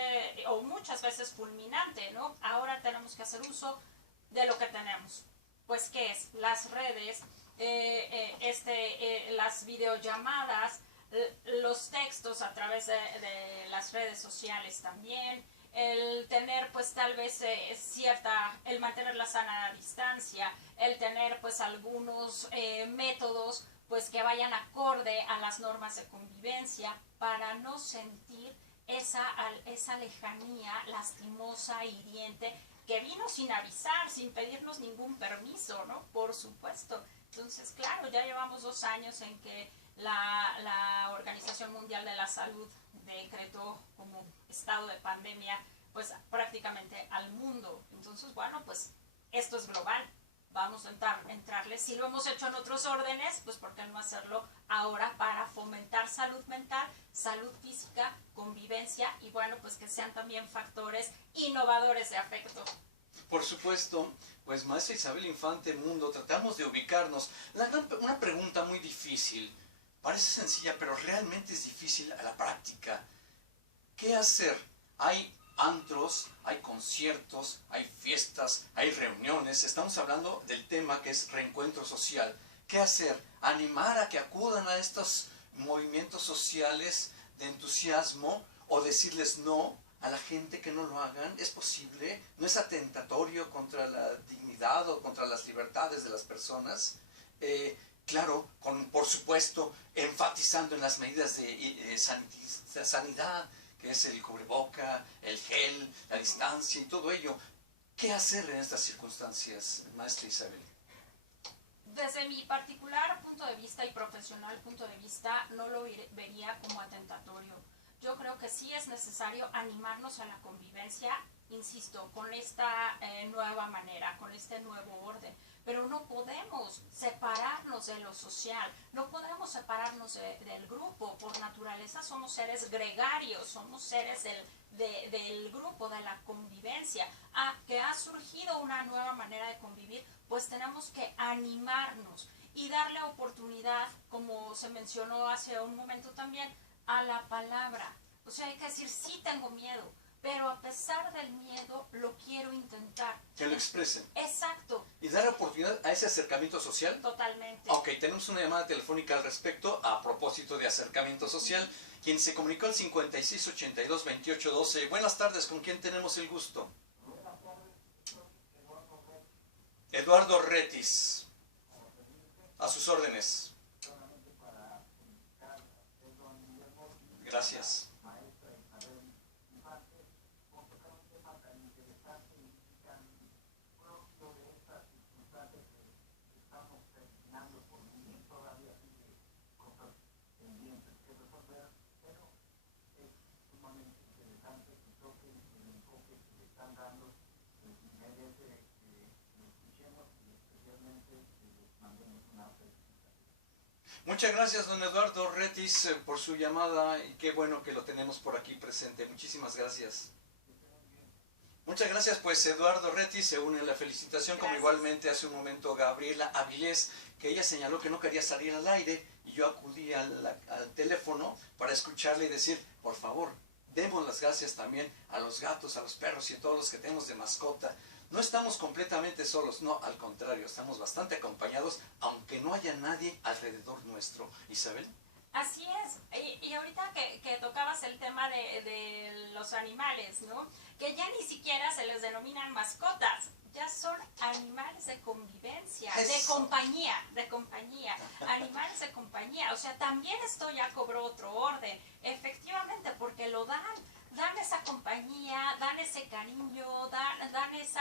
o muchas veces fulminante, ¿no? Ahora tenemos que hacer uso de lo que tenemos. Pues, ¿qué es? Las redes, las videollamadas, los textos a través de las redes sociales también, el tener pues tal vez el mantener la sana distancia, el tener pues algunos métodos pues que vayan acorde a las normas de convivencia para no sentir esa lejanía lastimosa, hiriente, que vino sin avisar, sin pedirnos ningún permiso, ¿no? Por supuesto. Entonces, claro, ya llevamos 2 años en que la Organización Mundial de la Salud decretó como estado de pandemia, pues prácticamente al mundo. Entonces, bueno, pues esto es global. Vamos a entrarle. Si lo hemos hecho en otros órdenes, pues ¿por qué no hacerlo ahora para fomentar salud mental, salud física, convivencia y bueno, pues que sean también factores innovadores de afecto? Por supuesto, pues maestra Isabel Infante Mundo, tratamos de ubicarnos. Una pregunta muy difícil, parece sencilla, pero realmente es difícil a la práctica. ¿Qué hacer? Hay antros, hay conciertos, hay fiestas, hay reuniones. Estamos hablando del tema que es reencuentro social. ¿Qué hacer? ¿Animar a que acudan a estos movimientos sociales de entusiasmo o decirles no a la gente que no lo hagan? ¿Es posible? ¿No es atentatorio contra la dignidad o contra las libertades de las personas? Claro, por supuesto, enfatizando en las medidas de sanidad, que es el cubreboca, el gel, la distancia y todo ello. ¿Qué hacer en estas circunstancias, maestra Isabel? Desde mi particular punto de vista y profesional punto de vista, no lo vería como atentatorio. Yo creo que sí es necesario animarnos a la convivencia, insisto, con esta nueva manera, con este nuevo orden. Pero no podemos separarnos de lo social, no podemos separarnos del grupo. Por naturaleza somos seres gregarios, somos seres del grupo, de la convivencia. Que ha surgido una nueva manera de convivir, pues tenemos que animarnos y darle oportunidad, como se mencionó hace un momento también, a la palabra. O sea, hay que decir, sí tengo miedo, pero a pesar del miedo lo quiero intentar. Que lo expresen. Exacto. Y dar oportunidad a ese acercamiento social. Totalmente. Ok, tenemos una llamada telefónica al respecto a propósito de acercamiento social. Quien se comunicó al 5682-2812. Buenas tardes, ¿con quién tenemos el gusto? Eduardo Retis. A sus órdenes. Gracias. Muchas gracias, don Eduardo Retis, por su llamada y qué bueno que lo tenemos por aquí presente. Muchísimas gracias. Muchas gracias, pues Eduardo Retis se une a la felicitación, como igualmente hace un momento Gabriela Avilés, que ella señaló que no quería salir al aire y yo acudí al teléfono para escucharle y decir, por favor, demos las gracias también a los gatos, a los perros y a todos los que tenemos de mascota. No estamos completamente solos, no, al contrario, estamos bastante acompañados, aunque no haya nadie alrededor nuestro. Isabel. Así es, y ahorita que tocabas el tema de los animales, ¿no? Que ya ni siquiera se les denominan mascotas, ya son animales de convivencia, de compañía, animales de compañía. O sea, también esto ya cobró otro orden, efectivamente, porque lo dan esa compañía, dan ese cariño, dan ese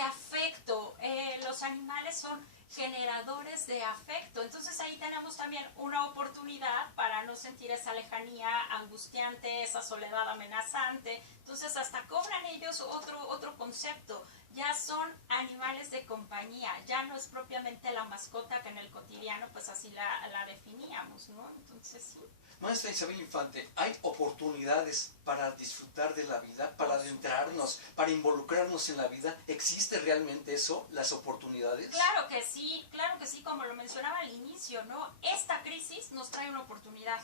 afecto. Los animales son generadores de afecto. Entonces ahí tenemos también una oportunidad para no sentir esa lejanía angustiante, esa soledad amenazante. Entonces hasta cobran ellos otro concepto. Ya son animales de compañía, ya no es propiamente la mascota que en el cotidiano pues así la definíamos, ¿no? Entonces sí. Maestra Isabel Infante, ¿hay oportunidades para disfrutar de la vida, para adentrarnos, para involucrarnos en la vida? ¿Existe realmente eso, las oportunidades? Claro que sí, como lo mencionaba al inicio, ¿no? Esta crisis nos trae una oportunidad.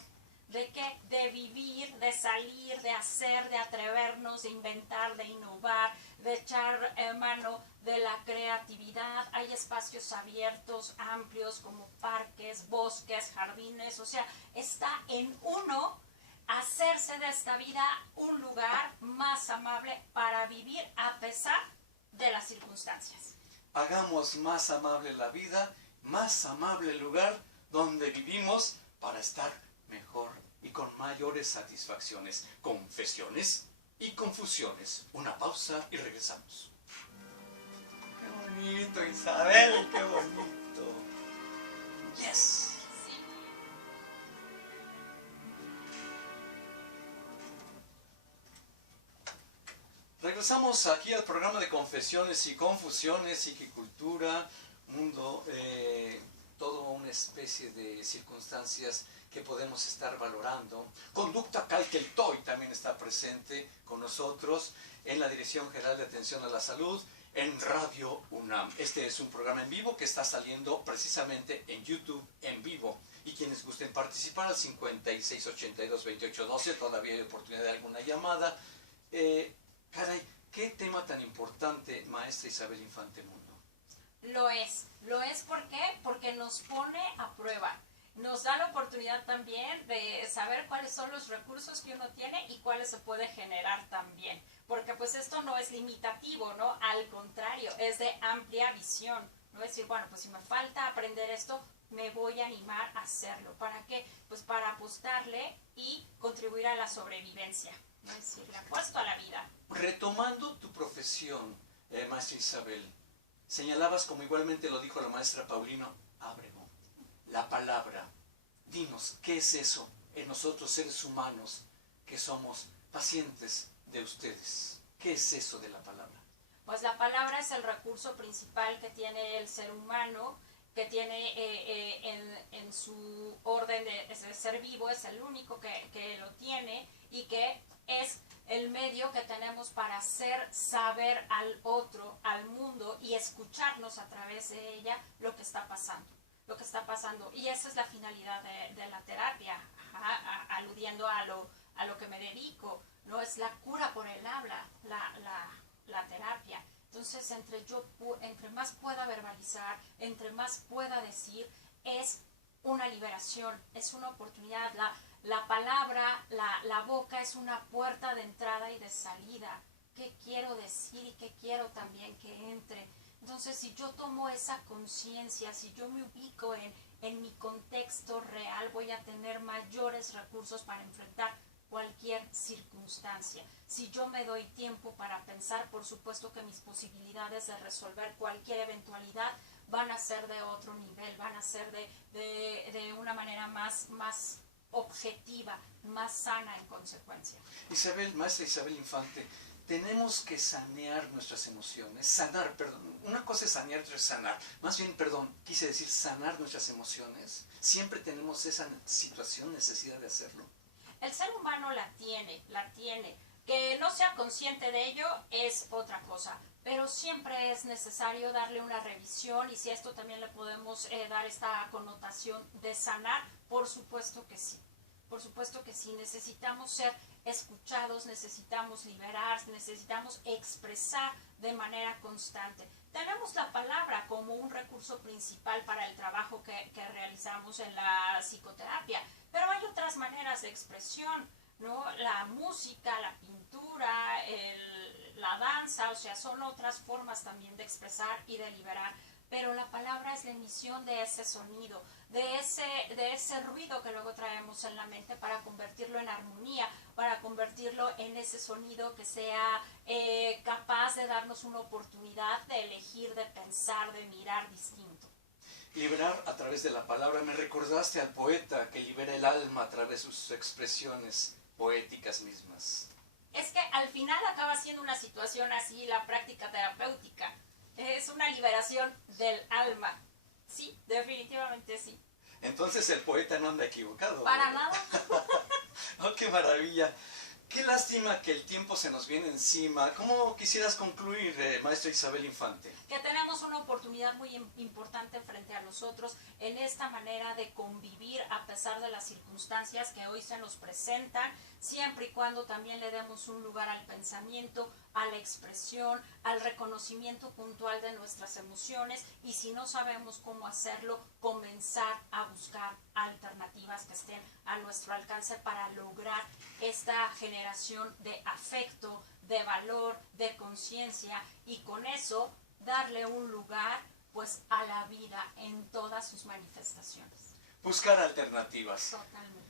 ¿De qué? De vivir, de salir, de hacer, de atrevernos, de inventar, de innovar, de echar mano de la creatividad. Hay espacios abiertos, amplios, como parques, bosques, jardines. O sea, está en uno hacerse de esta vida un lugar más amable para vivir a pesar de las circunstancias. Hagamos más amable la vida, más amable el lugar donde vivimos para estar mejor y con mayores satisfacciones. Confesiones y confusiones. Una pausa y regresamos. ¡Qué bonito, Isabel! ¡Qué bonito! ¡Yes! Sí. Regresamos aquí al programa de Confesiones y Confusiones, Psiquicultura, Mundo, toda una especie de circunstancias que podemos estar valorando. Conducta Calqueltoy también está presente con nosotros en la Dirección General de Atención a la Salud, en Radio UNAM. Este es un programa en vivo que está saliendo precisamente en YouTube en vivo. Y quienes gusten participar al 5682-2812, todavía hay oportunidad de alguna llamada. Caray, qué tema tan importante, maestra Isabel Infante Mundo. Lo es. ¿Por qué? Porque nos pone a prueba. Nos da la oportunidad también de saber cuáles son los recursos que uno tiene y cuáles se puede generar también. Porque pues esto no es limitativo, ¿no? Al contrario, es de amplia visión. No es decir, bueno, pues si me falta aprender esto, me voy a animar a hacerlo. ¿Para qué? Pues para apostarle y contribuir a la sobrevivencia. No es decir, le apuesto a la vida. Retomando tu profesión, maestra Isabel, señalabas, como igualmente lo dijo la maestra Paulino Ábrego, la palabra. Dinos, ¿qué es eso en nosotros seres humanos que somos pacientes de ustedes? ¿Qué es eso de la palabra? Pues la palabra es el recurso principal que tiene el ser humano, que tiene en su orden de ser vivo, es el único que lo tiene y que es el medio que tenemos para hacer saber al otro, al mundo y escucharnos a través de ella lo que está pasando. Y esa es la finalidad de la terapia, aludiendo a a lo que me dedico, ¿no? Es la cura por el habla, la terapia. Entonces, entre más pueda verbalizar, entre más pueda decir, es una liberación, es una oportunidad. La palabra, la boca es una puerta de entrada y de salida. ¿Qué quiero decir y qué quiero también que entre? Entonces, si yo tomo esa conciencia, si yo me ubico en mi contexto real, voy a tener mayores recursos para enfrentar cualquier circunstancia. Si yo me doy tiempo para pensar, por supuesto que mis posibilidades de resolver cualquier eventualidad van a ser de otro nivel, van a ser de una manera más objetiva, más sana en consecuencia. Maestra Isabel Infante, tenemos que sanear nuestras emociones, una cosa es sanear, otra es sanar, quise decir sanar nuestras emociones. Siempre tenemos esa situación, necesidad de hacerlo. El ser humano la tiene, que no sea consciente de ello es otra cosa, pero siempre es necesario darle una revisión, y si a esto también le podemos dar esta connotación de sanar, por supuesto que sí. Por supuesto que sí, necesitamos ser escuchados, necesitamos liberar, necesitamos expresar de manera constante. Tenemos la palabra como un recurso principal para el trabajo que realizamos en la psicoterapia, pero hay otras maneras de expresión, ¿no? La música, la pintura, la danza, o sea, son otras formas también de expresar y de liberar. Pero la palabra es la emisión de ese sonido, de ese ruido que luego traemos en la mente para convertirlo en armonía, para convertirlo en ese sonido que sea capaz de darnos una oportunidad de elegir, de pensar, de mirar distinto. Liberar a través de la palabra. Me recordaste al poeta que libera el alma a través de sus expresiones poéticas mismas. Es que al final acaba siendo una situación así la práctica terapéutica. Es una liberación del alma. Sí, definitivamente sí. Entonces el poeta no anda equivocado. Para nada. ¡Oh, qué maravilla! Qué lástima que el tiempo se nos viene encima. ¿Cómo quisieras concluir, maestra Isabel Infante? Que tenemos una oportunidad muy importante frente a nosotros en esta manera de convivir a pesar de las circunstancias que hoy se nos presentan, siempre y cuando también le demos un lugar al pensamiento, a la expresión, al reconocimiento puntual de nuestras emociones, y si no sabemos cómo hacerlo, comenzar a buscar alternativas que estén a nuestro alcance para lograr esta generación de afecto, de valor, de conciencia, y con eso darle un lugar pues a la vida en todas sus manifestaciones. Buscar alternativas. Totalmente.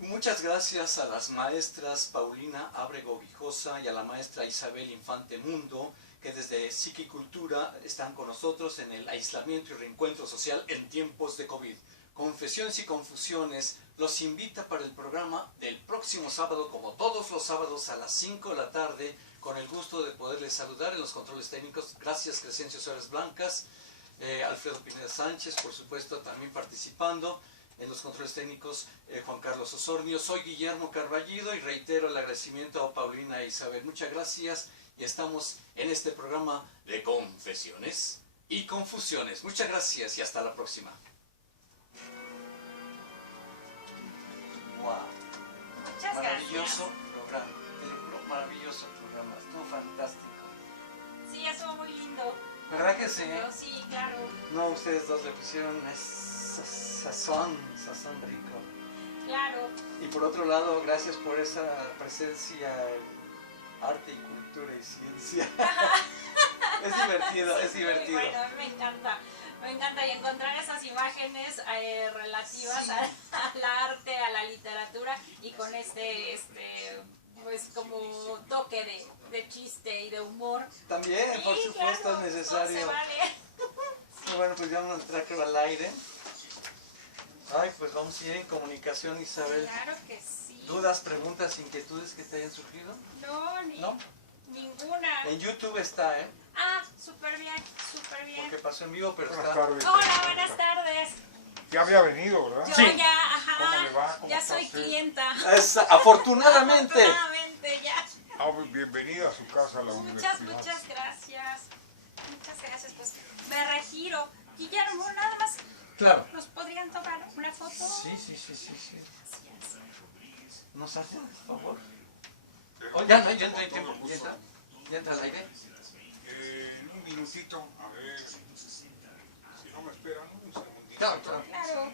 Muchas gracias a las maestras Paulina Ábrego Vijosa y a la maestra Isabel Infante Mundo, que desde Psiquicultura están con nosotros en el aislamiento y reencuentro social en tiempos de COVID. Confesiones y Confusiones los invita para el programa del próximo sábado, como todos los sábados a las 5 de la tarde, con el gusto de poderles saludar en los controles técnicos. Gracias, Crescencio Suárez Blancas, Alfredo Pineda Sánchez, por supuesto, también participando en los controles técnicos, Juan Carlos Osornio. Soy Guillermo Carballido y reitero el agradecimiento a Paulina e Isabel. Muchas gracias, y estamos en este programa de Confesiones y Confusiones. Muchas gracias y hasta la próxima. Wow. Muchas Maravilloso gracias. programa, te lo juro, maravilloso programa, estuvo fantástico. Sí, estuvo muy lindo. ¿Verdad que sí? Sí, claro. No, ustedes dos le pusieron sazón rico. Claro. Y por otro lado, gracias por esa presencia en arte y cultura y ciencia. Es divertido, es divertido. Bueno, a mí me encanta y encontrar esas imágenes relativas Sí. al arte, a la literatura, y con pues como toque de chiste y de humor. También, Sí, por supuesto, claro, es necesario. todo se vale. Y bueno, pues ya vamos a entrar creo al aire. Ay, pues vamos a ir en comunicación, Isabel. Claro que sí. ¿Dudas, preguntas, inquietudes que te hayan surgido? No, ninguna. En YouTube está, ¿eh? Ah, súper bien, súper bien. Porque pasó en vivo, pero Buenas está... tardes. Hola, buenas tardes. Ya había venido, ¿verdad? Yo Sí. ya, ¿Cómo le va? ajá, ¿Cómo ya está soy usted? clienta. Afortunadamente. Afortunadamente, ya. Bienvenida a su casa, a la Muchas universidad. gracias. Muchas gracias, pues me retiro. Guillermo, nada más, Claro. ¿nos podrían tomar una foto? Sí. Gracias. ¿Nos hace un favor? Pero Oh, ya no hay con tiempo. todo gusto. ¿Ya entra al aire? En un minutito, a ver, si no me esperan, un segundito. Claro, claro. Claro.